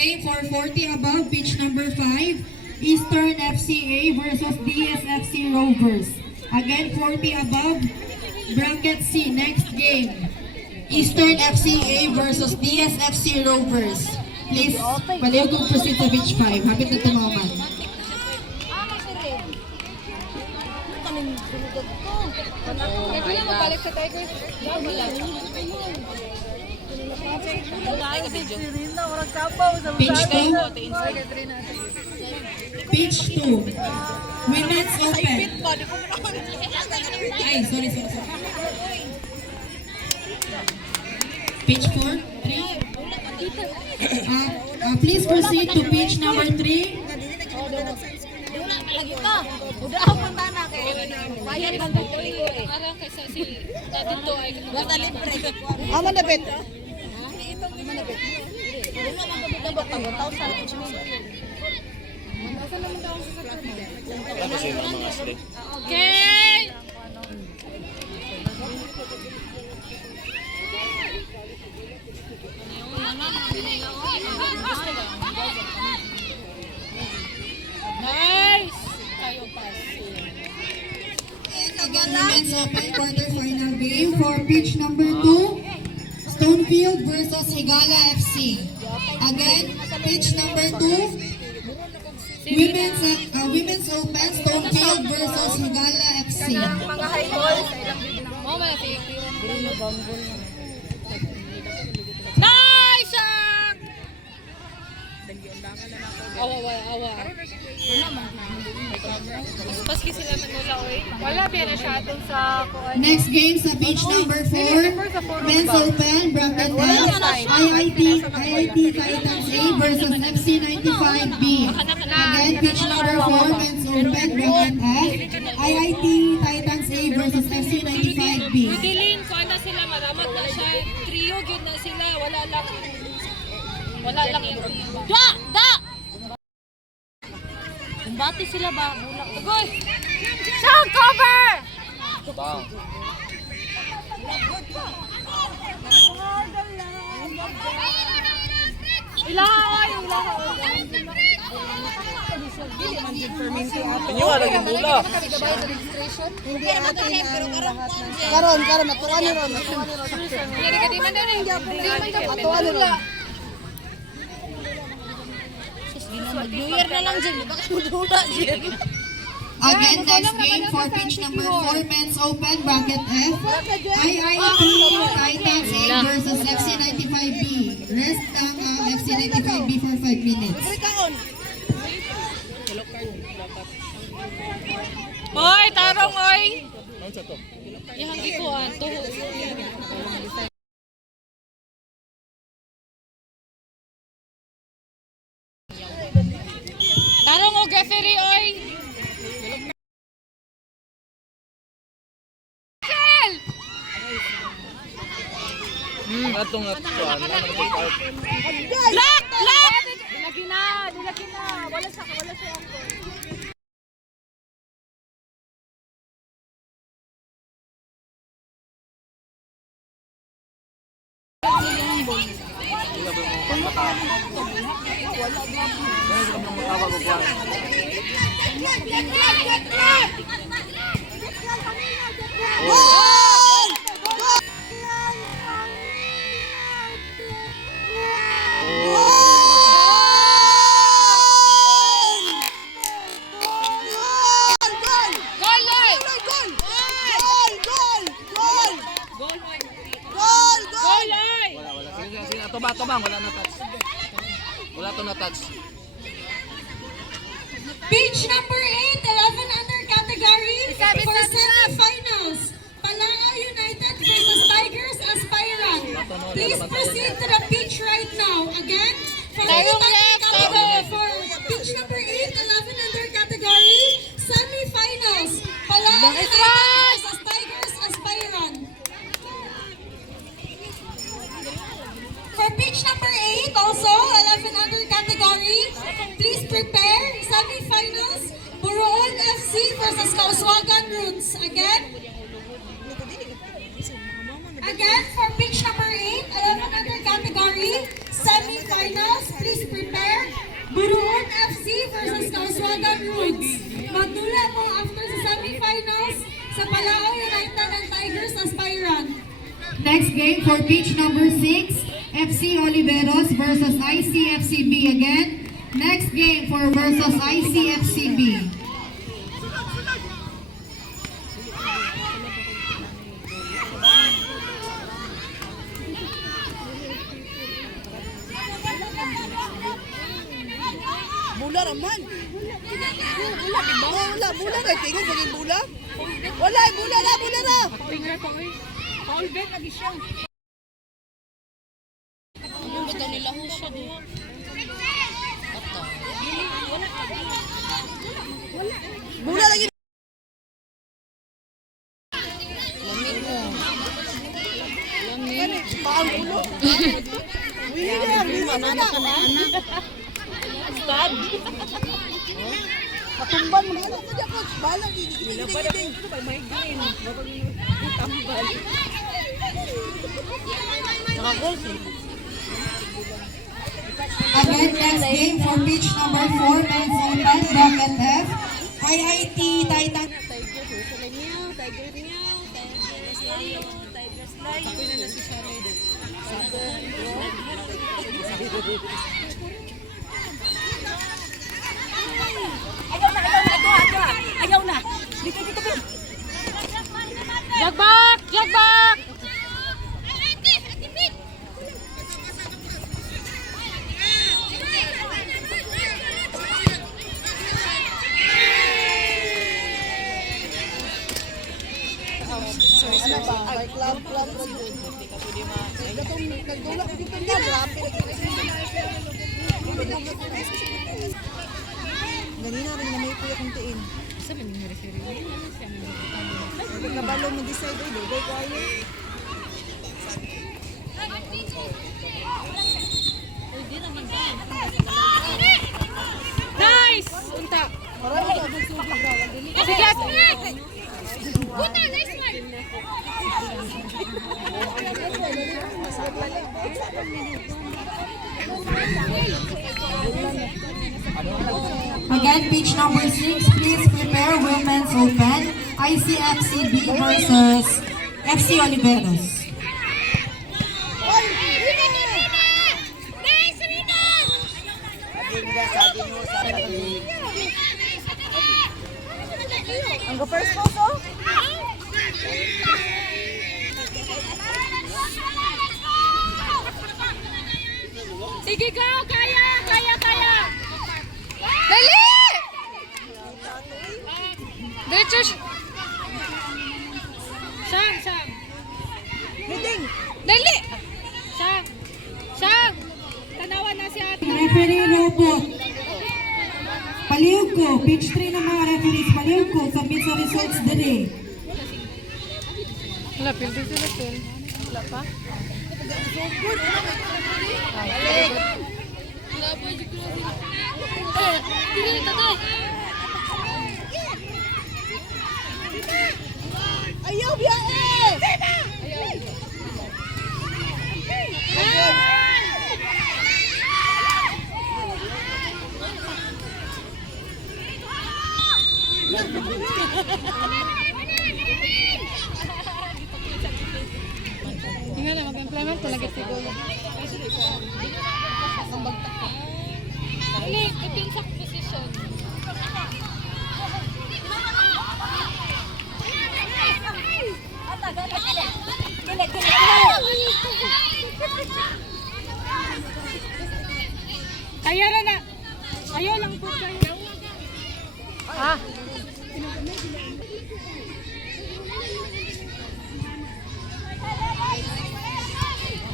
game for 40 above, pitch number 5, Eastern FCA versus DSFC Rovers. Again, 40 above, bracket C, next game. Eastern FCA versus DSFC Rovers. Please, paliw kong proceed sa pitch 5. Hapit na tumaman. Pitch 2. Pitch 2. Women's Open. Ay, sorry. Pitch 4. 3. Please proceed to pitch number 3. Lagi ka. Udah ako punta na kay. Bayan man dito eh. Para kaysa si dito ay basta libre. Amo na bet. Okay. Nice! Kayo pass. Again, Women's Open quarterfinal game for pitch number 2, Stonefield versus Higala FC. Again, pitch number 2, Women's Open, Stonefield versus Higala FC. Mga high balls. Mo man si Bruno Bambol. Nice shot! Awa. Paski sila nagmula oy. Wala pera siya atong sa Next game sa pitch number 4, Men's Open, bracket F, IIT Titans A versus FC 95B. Again, pitch number 4, Men's Open, bracket F, IIT Titans A versus FC 95B. Diling ko na sila maramat na siya. Trio gyud na sila, wala lang yung Da! Bati sila ba? Agoy! Sound cover! Wow. Ilahay! Inyo nga lagi mula. Hindi atin ang lahat ng... Karon, matuan ni Ron. Hindi man na rin. Matuan ni Ron. New Year na lang dyan. Baka mudula dyan. Again, next game for pitch number 4, Men's Open, bracket F, IIT Titans A versus FC 95B. Rest ng FC 95B for 5 minutes. Hoy, tarong oy! Yang ikuan to. Tarong og referee oy! Atong atuan. Lock! Dilagi na. Wala siya ako. Tubang, wala na touch. Wala to na touch. Pitch number 8, 11 under category for semi-finals. Palanga United versus Tigers Aspirant. Please proceed to the pitch right now. Again, for pitch number 8, 11 under category, semi-finals. Palanga United versus Tigers Aspirant. For pitch number 8, also 11 under category, please prepare semi-finals, Buroon FC versus Kauswagan Roots. Again, for pitch number 8, 11 under category, semi-finals, please prepare Madam Roots. Magdula mo after sa semifinals sa Palao United and Tigers Aspirant. Next game for pitch number 6, FC Oliveros versus ICFCB again. Next game for versus ICFCB. Bula naman. Bula na. Tingin ko yung bula. Wala, bula na. Finger ko eh. Paul Ben lagi siya. Yung bitaw nila ho siya diha. Bula lagi. Lamig mo. Lamig. Paang ulo. Willy na. Bad. Katumban mo na ko dyan. Balang giging. Again, next game for pitch number 4, men's open, bracket F, IIT Titan. Ayaw na. Dito. Jagbak! Jagbak! Ano ba? May club ko dun. Nagdula ko dito niya. Grabe. Ganina rin na may kuya kong tiin. Kabalo mag-decide eh. Dugay ko ayo. Nice! Unta. Marami ka magsugod daw. Sige! Again, pitch number 6, please prepare women's open, ICFCB versus FC Oliveros. Ang go first po so? Sige go! Kaya! Dali! Dito! Sang! Heading! Dali! Sang! Tanawan na si ate. Referee Robo. Paliw ko, pitch 3 ng mga referees. Paliw ko, submit sa results dali. Wala, pildi sila pil. Wala pa? Ayaw biya eh! Tingnan na, mag-implement talaga siguro. Dali, iting sa position. Kaya na. Ayaw lang po kayo.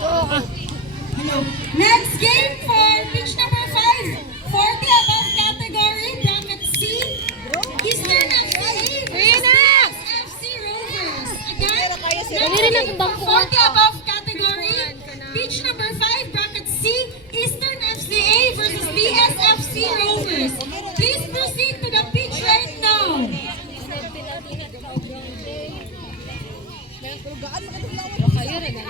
Hello. Next game for pitch number 5, 40 above category, bracket C, Eastern FC versus FC Rovers. Again, next game for 40 above category, pitch number 5, bracket C, Eastern FCA versus DSFC Rovers. Please proceed to the pitch right now. Kaya na.